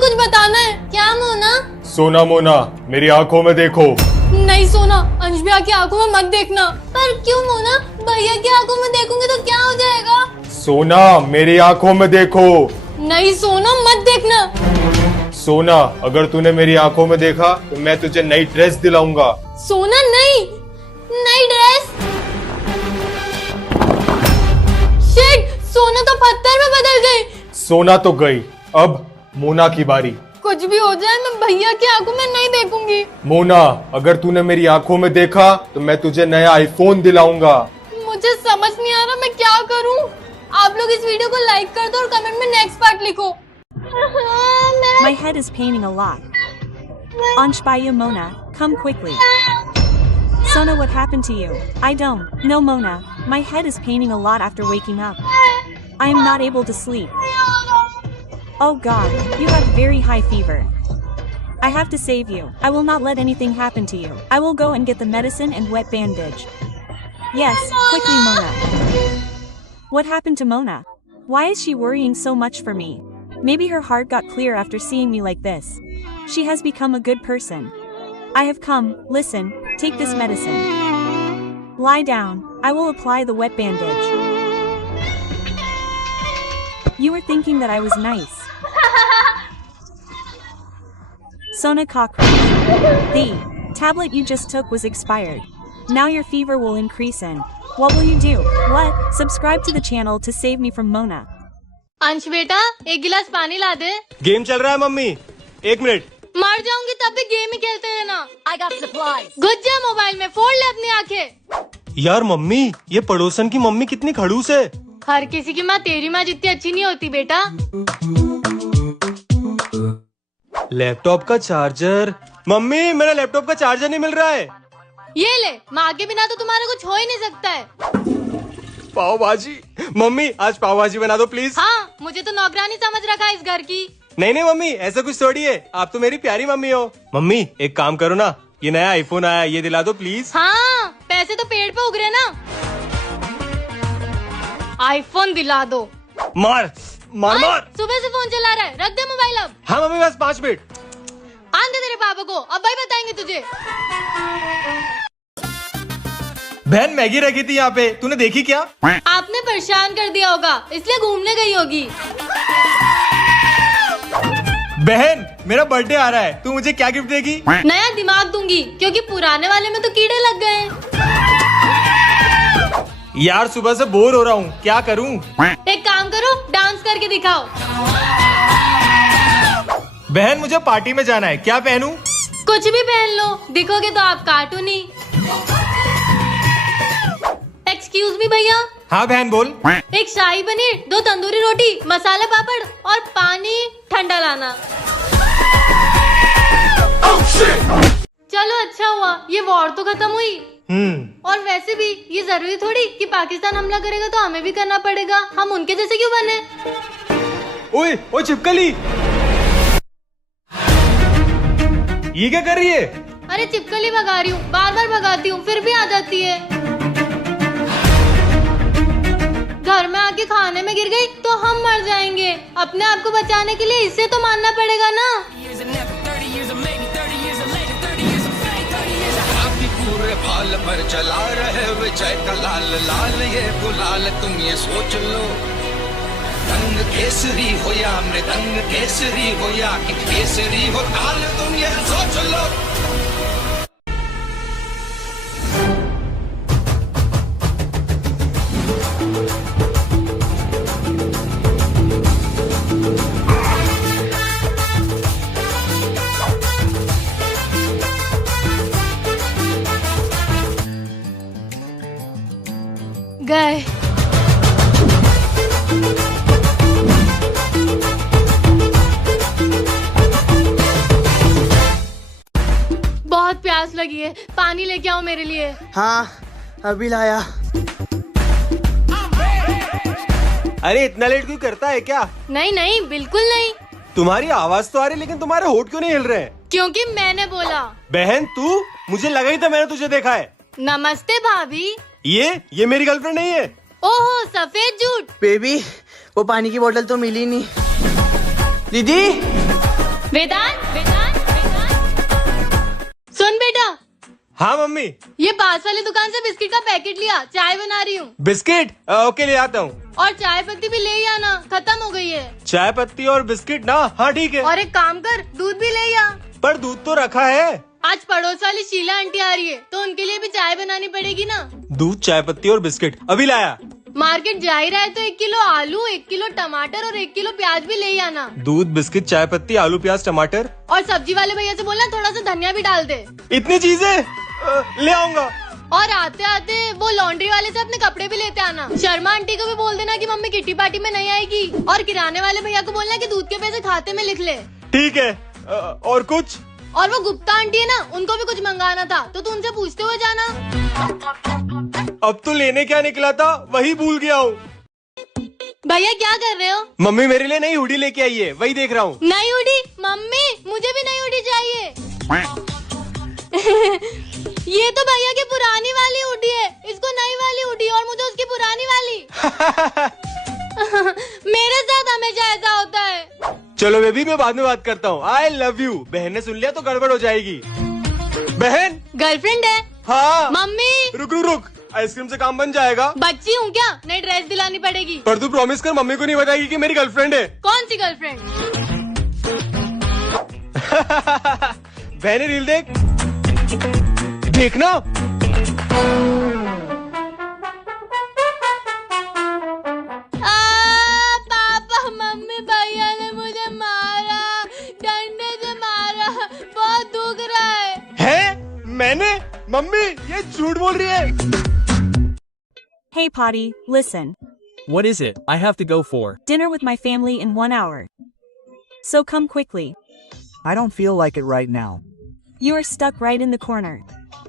कुछ बताना है। क्या मोना? सोना मोना मेरी आंखों में देखो। नहीं सोना, अंश भैया की आंखों में मत देखना। पर क्यों मोना? भैया की आंखों में देखूंगी तो क्या हो जाएगा? सोना मेरी आंखों में देखो। नहीं सोना, मत देखना। सोना अगर तूने मेरी आंखों में देखा तो मैं तुझे नई ड्रेस दिलाऊंगा। सोना नहीं, नई ड्रेस। शिट, सोना तो पत्थर में बदल गई। सोना तो गई, अब मोना की बारी। कुछ भी हो जाए मैं भैया की आंखों में नहीं देखूंगी। मोना अगर तूने मेरी आंखों में देखा तो मैं तुझे नया आईफोन दिलाऊंगा। मुझे समझ नहीं आ रहा मैं क्या करूं। आप लोग इस वीडियो को लाइक कर दो और कमेंट में नेक्स्ट पार्ट लिखो। My head is paining a lot. Anshbaya Mona, come quickly. Sona, what happened to you? I don't know, Mona. My head is paining a lot after waking up. I am not able to sleep. Oh God, you have very high fever. I have to save you. I will not let anything happen to you. I will go and get the medicine and wet bandage. Yes, quickly, Mona. What happened to Mona? Why is she worrying so much for me? Maybe her heart got clear after seeing me like this. She has become a good person. I have come, listen, take this medicine. Lie down, I will apply the wet bandage. You were thinking that I was nice. Sona Cockroach. The tablet you just took was expired. Now your fever will increase in. What will you do? What? Subscribe to the channel to save me from Mona. अंश बेटा, एक गिलास पानी ला दे। Game चल रहा है mummy, 1 minute. मर जाऊंगी तब भी गेम ही खेलते रहना। I got supplies. घुस जा मोबाइल में, फोड़ ले अपनी आंखें। यार मम्मी, ये पड़ोसन की मम्मी कितनी खड़ूस है। हर किसी की माँ तेरी माँ जितनी अच्छी नहीं होती बेटा। लैपटॉप का चार्जर। मम्मी मेरा लैपटॉप का चार्जर नहीं मिल रहा है। ये ले, माँ के बिना तो तुम्हारा कुछ हो ही नहीं सकता है। पाव भाजी। मम्मी आज पाव भाजी बना दो प्लीज। हाँ, मुझे तो नौकरानी समझ रखा है इस घर की। नहीं नहीं मम्मी, ऐसा कुछ थोड़ी है, आप तो मेरी प्यारी मम्मी हो। मम्मी एक काम करो ना, ये नया आईफोन आया, ये दिला दो प्लीज। हाँ, पैसे तो पेड़ पे उग रहे ना। आईफोन दिला दो। मार मार मार। सुबह से फोन चला रहा है, रख दे मोबाइल अब। हाँ मम्मी बस 5 मिनट। आने दे तेरे पापा को, अब भाई बताएंगे तुझे। बहन मैगी रखी थी यहाँ पे, तूने देखी क्या? आपने परेशान कर दिया होगा, इसलिए घूमने गई होगी। बहन मेरा बर्थडे आ रहा है, तू मुझे क्या गिफ्ट देगी? नया दिमाग दूंगी, क्योंकि पुराने वाले में तो कीड़े लग गए। यार सुबह से बोर हो रहा हूँ, क्या करूँ? एक काम करो, डांस करके दिखाओ। बहन मुझे पार्टी में जाना है, क्या पहनूं? कुछ भी पहन लो, दिखोगे तो आप कार्टूनी। एक्सक्यूज मी भैया। हाँ बहन बोल। एक शाही पनीर, 2 तंदूरी रोटी, मसाला पापड़ और पानी ठंडा लाना। चलो अच्छा हुआ, ये वॉर तो खत्म हुई। और वैसे भी ये जरूरी थोड़ी कि पाकिस्तान हमला करेगा तो हमें भी करना पड़ेगा। हम उनके जैसे क्यों बने? ओए ओए चिपकली, ये क्या कर रही है? अरे चिपकली भगा रही हूँ, बार बार भगाती हूँ फिर भी आ जाती है। घर में आके खाने में गिर गई तो हम मर जाएंगे। अपने आप को बचाने के लिए इसे तो मानना पड़ेगा ना। पूरे फाल पर चला रहे विजय का लाल लाल ये गुलाल, तुम ये सोच लो। रंग केसरी हो या मृदंग केसरी हो या कि केसरी हो ताल, तुम ये सोच लो। गए। बहुत प्यास लगी है, पानी लेके आओ मेरे लिए। हाँ अभी लाया। अरे इतना लेट क्यों करता है क्या? नहीं नहीं बिल्कुल नहीं। तुम्हारी आवाज तो आ रही लेकिन तुम्हारे होठ क्यों नहीं हिल रहे? क्योंकि मैंने बोला। बहन तू, मुझे लगा ही था मैंने तुझे देखा है। नमस्ते भाभी। ये मेरी गर्लफ्रेंड नहीं है। ओहो सफेद झूठ। बेबी वो पानी की बोतल तो मिली नहीं। दीदी वेदांत वेदांत सुन बेटा, हाँ मम्मी। ये पास वाली दुकान से बिस्किट का पैकेट लिया, चाय बना रही हूँ। बिस्किट ओके ले आता हूँ। और चाय पत्ती भी ले ही आना, खत्म हो गई है। चाय पत्ती और बिस्किट ना, हाँ ठीक है। और एक काम कर, दूध भी ले आ। पर दूध तो रखा है। आज पड़ोस वाली शीला आंटी आ रही है, तो उनके लिए भी चाय बनानी पड़ेगी ना। दूध, चाय पत्ती और बिस्किट अभी लाया। मार्केट जा ही रहा है तो 1 किलो आलू, 1 किलो टमाटर और 1 किलो प्याज भी ले ही आना। दूध, बिस्किट, चाय पत्ती, आलू, प्याज, टमाटर। और सब्जी वाले भैया से बोलना थोड़ा सा धनिया भी डाल दे। इतनी चीजें ले आऊंगा। और आते आते वो लॉन्ड्री वाले से अपने कपड़े भी लेते आना। शर्मा आंटी को भी बोल देना कि मम्मी किट्टी पार्टी में नहीं आएगी। और किराने वाले भैया को बोलना कि दूध के पैसे खाते में लिख ले। ठीक है। और कुछ? और वो गुप्ता आंटी है ना, उनको भी कुछ मंगाना था, तो तू उनसे पूछते हुए जाना। अब तो लेने क्या निकला था वही भूल गया हूँ। भैया क्या कर रहे हो? मम्मी मेरे लिए नई हुडी लेके आई है, वही देख रहा हूँ। नई हुडी? मम्मी मुझे भी नई हुडी चाहिए। ये तो भैया की पुरानी वाली हुडी है, इसको नई वाली हुडी और मुझे उसकी पुरानी वाली। मेरे साथ हमेशा ऐसा होता है। चलो बेबी, मैं बाद में बात करता हूँ। I love you. बहन ने सुन लिया तो गड़बड़ हो जाएगी। बहन गर्लफ्रेंड है? हाँ। मम्मी रुक रुक रुक, आइसक्रीम से काम बन जाएगा। बच्ची हूँ क्या? नई ड्रेस दिलानी पड़ेगी। पर तू प्रॉमिस कर मम्मी को नहीं बताएगी कि मेरी गर्लफ्रेंड है। कौन सी गर्लफ्रेंड? बहने रील देख, देखना। पापा मम्मी भैया ने मुझे मारा, डंडे से मारा, बहुत दुख रहा है। मैंने? मम्मी ये झूठ बोल रही है। Hey Potty, listen. What is it? I have to go for. Dinner with my family in 1 hour. So come quickly. I don't feel like it right now. You are stuck right in the corner.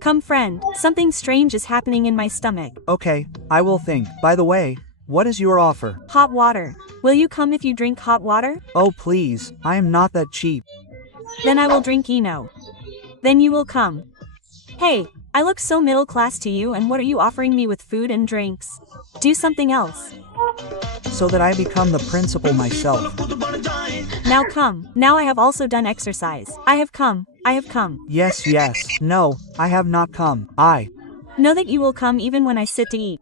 Come friend, something strange is happening in my stomach. Okay, I will think. By the way, what is your offer? Hot water. Will you come if you drink hot water? Oh please, I am not that cheap. Then I will drink Eno. Then you will come. Hey, I look so middle class to you, and what are you offering me with food and drinks? Do something else. So that I become the principal myself. Now come. Now I have also done exercise. I have come. I have come. Yes, yes. No, I have not come. I. Know that you will come even when I sit to eat.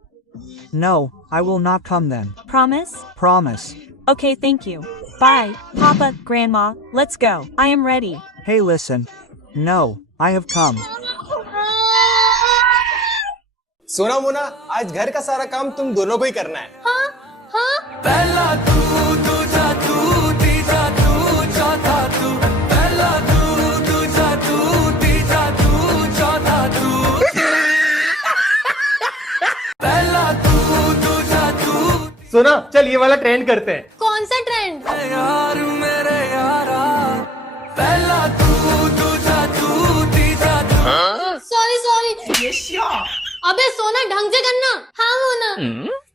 No, I will not come then. Promise? Promise. Okay, thank you. Bye, Papa, Grandma. Let's go. I am ready. Hey listen. No, I have come. सोना मोना, आज घर का सारा काम तुम दोनों को ही करना है। हाँ हाँ। पहला तू, दूजा तू, तीजा तू, चौथा तू। पहला तू, दूजा तू, तीजा तू, चौथा तू। पहला तू, दूजा तू। सोना चल ये वाला ट्रेंड करते हैं। कौन सा ट्रेंड? यार मेरे यारा। पहला तू, दूजा तू, तीजा तू। Sorry sorry. अबे सोना ढंग से करना। हाँ होना।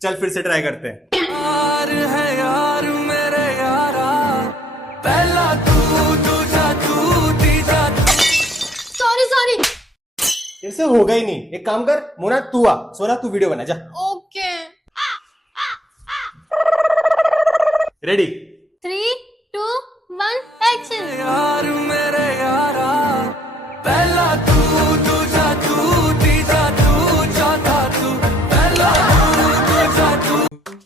चल फिर से ट्राई करते हैं। यार है यार मेरे यारा। पहला तू, दूजा तू, तीजा तू। Sorry sorry. फिर से होगा ही नहीं। एक काम कर मोना, तू आ, सोना तू वीडियो बना जा। ओके। रेडी? 3, 2, 1 एक्शन। यार मेरे यारा। पहला तू, दूजा तू, तीजा तू, चौथा तू। पहला तू, दूजा तू।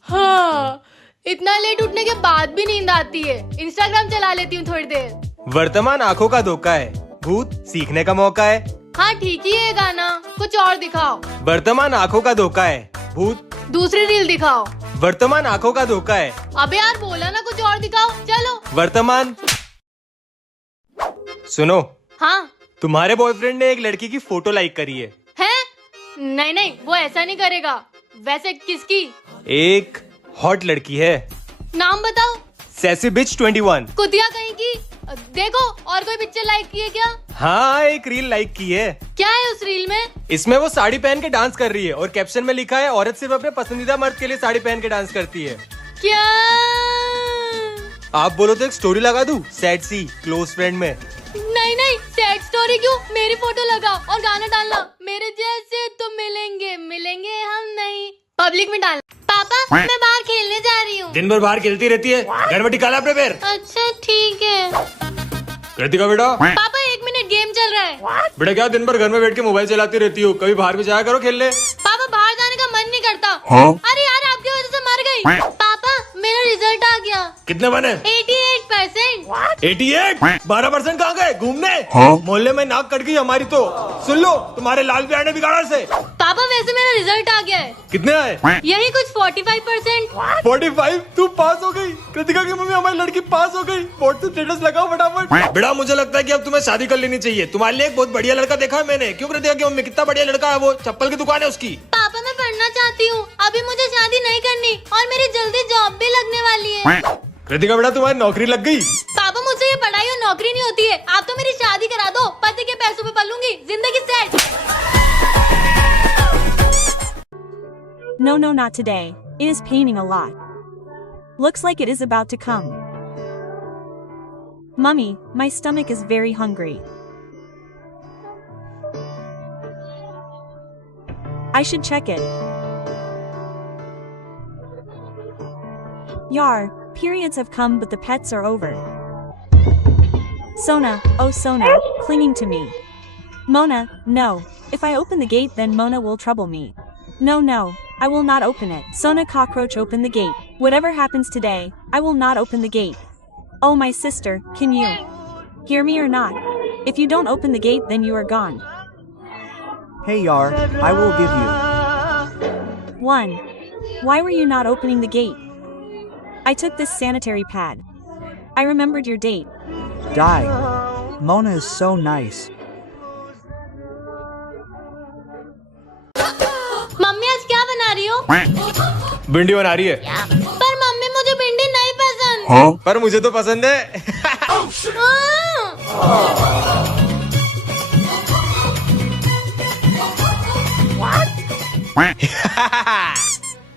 हाँ, इतना लेट उठने के बाद भी नींद आती है। इंस्टाग्राम चला लेती हूँ थोड़ी देर। वर्तमान आंखों का धोखा है, भूत सीखने का मौका है। हाँ ठीक ही है गाना, कुछ और दिखाओ। वर्तमान आंखों का धोखा है, भूत। दूसरी रील दिखाओ। वर्तमान आंखों का धोखा है। अबे यार बोला ना कुछ और दिखाओ, चलो। वर्तमान। सुनो, हाँ। तुम्हारे बॉयफ्रेंड ने एक लड़की की फोटो लाइक करी है। हैं? नहीं नहीं, वो ऐसा नहीं करेगा। वैसे किसकी? एक हॉट लड़की है। नाम बताओ। सैसी बिच 21। कुतिया कहीं की। देखो और कोई पिक्चर लाइक की है क्या? हाँ एक रील लाइक की है। क्या है उस रील में? इसमें वो साड़ी पहन के डांस कर रही है और कैप्शन में लिखा है औरत सिर्फ अपने पसंदीदा मर्द के लिए साड़ी पहन के डांस करती है। क्या? आप बोलो तो एक स्टोरी लगा दूं सैड सी क्लोज फ्रेंड में। नहीं नहीं, सैड स्टोरी क्यों? मेरी फोटो लगाओ और गाना डालना, मेरे जैसे तुम मिलेंगे मिलेंगे हम नहीं। पब्लिक में डालना। पापा मैं बाहर खेलने जा रही हूँ। दिन भर बाहर खेलती रहती है, घर में टिका ला अपने पैर। अच्छा ठीक है। कृतिका बेटा, पापा 1 मिनट, गेम चल रहा है। बेटा क्या दिन भर घर में बैठ के मोबाइल चलाती रहती हो? कभी बाहर भी जाया करो खेलने। पापा बाहर जाने का मन नहीं करता। अरे यार आपकी वजह से मर गई। पापा मेरा रिजल्ट आ गया। कितने बने? 88%। 88? 12% कहाँ गए घूमने? मोहल्ले में नाक कट गई हमारी तो। सुन लो, तुम्हारे लाल प्यार ने बिगाड़ा से। पापा वैसे मेरा रिजल्ट आ गया है। कितने आए? यही कुछ 45%। 45? तू पास हो गई। कृतिका की मम्मी, हमारी लड़की पास हो गई। व्हाट्सएप स्टेटस लगाओ फटाफट। बेटा मुझे लगता है कि अब तुम्हें शादी कर लेनी चाहिए। तुम्हारे लिए एक बहुत बढ़िया लड़का देखा है मैंने। क्यों कृतिका की मम्मी? कितना बढ़िया लड़का है वो, चप्पल की दुकान है उसकी। पापा मैं पढ़ना चाहती हूँ, अभी मुझे शादी नहीं करनी और मेरी जल्दी जॉब भी लगने वाली है। कृतिका बेटा तुम्हारी नौकरी लग गई। पापा मुझसे ये पढ़ाई और नौकरी नहीं होती है, आप तो मेरी शादी करा दो, पति के पैसों पे पलूंगी, जिंदगी set. No, no, not today. It is paining a lot. Looks like it is about to come. Mummy, my stomach is very hungry. I should check it. Yar, periods have come but the pets are over. Sona, oh Sona, clinging to me. Mona, no. If I open the gate then Mona will trouble me. No, no, I will not open it. Sona cockroach open the gate. Whatever happens today, I will not open the gate. Oh my sister, can you hear me or not? If you don't open the gate then you are gone. Hey Yar, I will give you. 1. Why were you not opening the gate? I took this sanitary pad. I remembered your date. Die. Mona is so nice. Mummy आज क्या बना रही हो? भिंडी बना रही है। पर मम्मी मुझे भिंडी नहीं पसंद। पर मुझे तो पसंद है।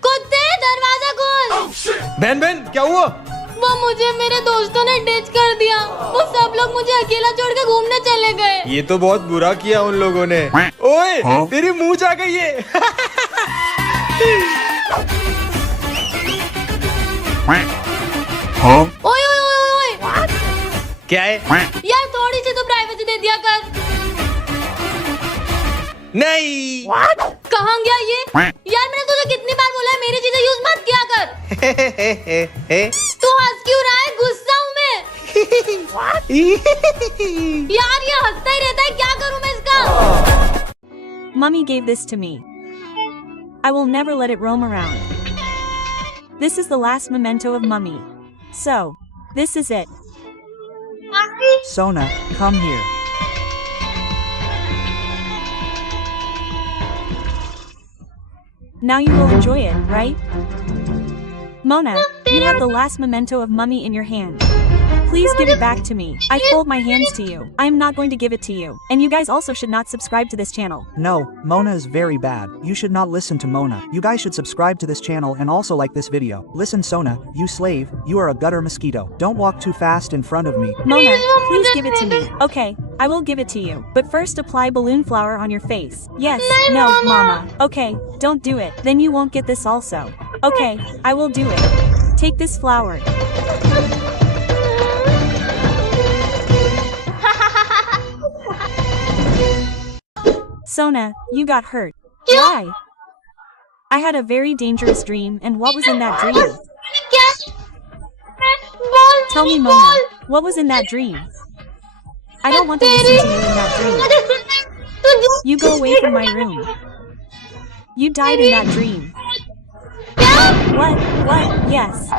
कुत्ते दरवाजा खोल। बहन बहन क्या हुआ? वो मुझे मेरे दोस्तों ने डिच कर दिया। वो सब लोग मुझे अकेला छोड़ के घूमने चले गए। ये तो बहुत बुरा किया उन लोगों ने। ओए तेरी मुंह जा गई है। ओए ओए ओए ओए। क्या है? यार थोड़ी सी तो प्राइवेसी दे दिया कर। नहीं। कहाँ गया ये? यार मैंने तुझे कितनी बार बोला है मेरी चीजें यूज मत किया कर। तू हंस क्यों रहा है? गुस्सा हूँ मैं। यार ये हंसता ही रहता है, क्या करूँ मैं इसका? Mummy gave this to me. I will never let it roam around. This is the last memento of Mummy. So, this is it. Sona, come here. Now you will enjoy it, right? Mona, you have the last memento of Mummy in your hand. Please give it back to me. I fold my hands to you. I am not going to give it to you. And you guys also should not subscribe to this channel. No, Mona is very bad. You should not listen to Mona. You guys should subscribe to this channel and also like this video. Listen Sona, you slave, you are a gutter mosquito. Don't walk too fast in front of me. Mona, please give it to me. Okay, I will give it to you. But first apply balloon flour on your face. Yes, no, Mama. Okay, don't do it. Then you won't get this also. Okay, I will do it. Take this flour. Sona, you got hurt. Why? I had a very dangerous dream, and what was in that dream? Tell me, Mona, what was in that dream? I don't want to listen to you in that dream. You go away from my room. You died in that dream. What? Yes.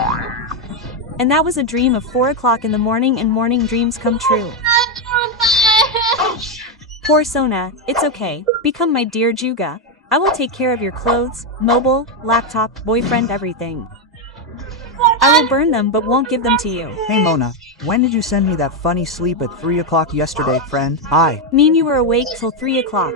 And that was a dream of 4 o'clock in the morning, and morning dreams come true. Poor Sona, it's okay. Become my dear Juga. I will take care of your clothes, mobile, laptop, boyfriend, everything. I will burn them but won't give them to you. Hey Mona, when did you send me that funny sleep at 3 o'clock yesterday, friend? I Mean you were awake till 3 o'clock.